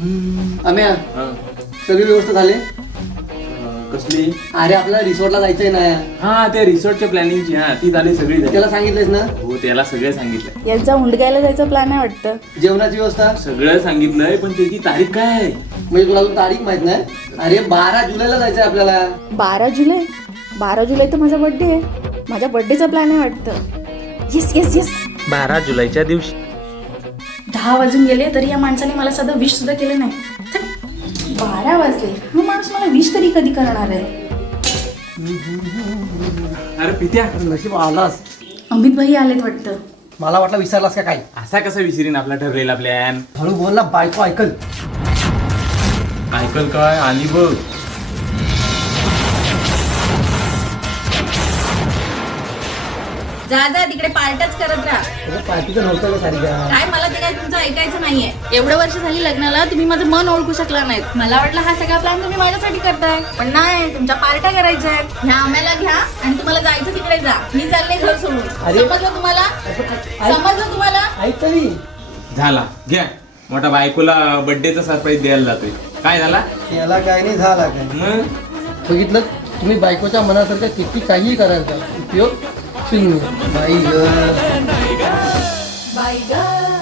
अम्या हा. सगळी व्यवस्था झाली? कसली? अरे आपल्याला रिसॉर्टला जायचंय ना. हा त्या रिसॉर्टच्या प्लॅनिंगची हा ती झाली सगळी झाली. त्याला सांगितलंयस ना? हो त्याला सगळं सांगितलं. यांचा हुंडगायला जायचा प्लॅन आहे वाटतं. जेवणाची व्यवस्था? सगळं सांगितलंय पण त्याची तारीख काय आहे? म्हणजे तुला अजून तारीख माहीत नाही? अरे बारा जुलैला जायचंय आपल्याला. बारा जुलै? बारा जुलै तर माझा बर्थडे आहे. माझ्या बर्थडेचा प्लॅन आहे वाटतं. येस येस येस बारा जुलैच्या दिवशी. दहा वाजून गेले तरी या माणसाने मला साधं विश सुद्धा केलं नाही. बारा वाजले. हा माणूस मला विश तरी कधी करणार आहे? अरे पित्या नशीब आलास. अमित भाई आलेत वाटतं. मला वाटलं विसरलास का काय? असा कसा विसरीन आपला ठरलेला प्लॅन हळू बोल ना बायको ऐकल. ऐकल काय? आणि बघ. जा जा तिकडे पार्टच करत राहा. पार्टीचं नव्हतं का सारिका. काय मला ते काय तुमचं ऐकायचं नाहीये. एवढं वर्ष झाली लग्नाला तुम्ही माझं मन ओळखू शकला नाहीत. मला वाटलं हा सगळा प्लॅन तुम्ही माझ्यासाठी करताय. पण नाही तुमच्या पार्ट्या करायच्या आहेत. ह्या आम्हाला घ्या आणि तुम्हाला जायचं तिकडे जा. मी चालले घर सोडून. अरे. समजलं तुम्हाला? समजलं तुम्हाला? ऐक तरी. झाला. घ्या. मोठा बायकोला बर्थडेचा सरप्राईज द्यायला जातोय. काय झाला? याला काय नाही झाला काय मग? बघितलं तुम्ही बायकोच्या मनासारखं किती काहीही करायचा. उपयोग By girl. By girl.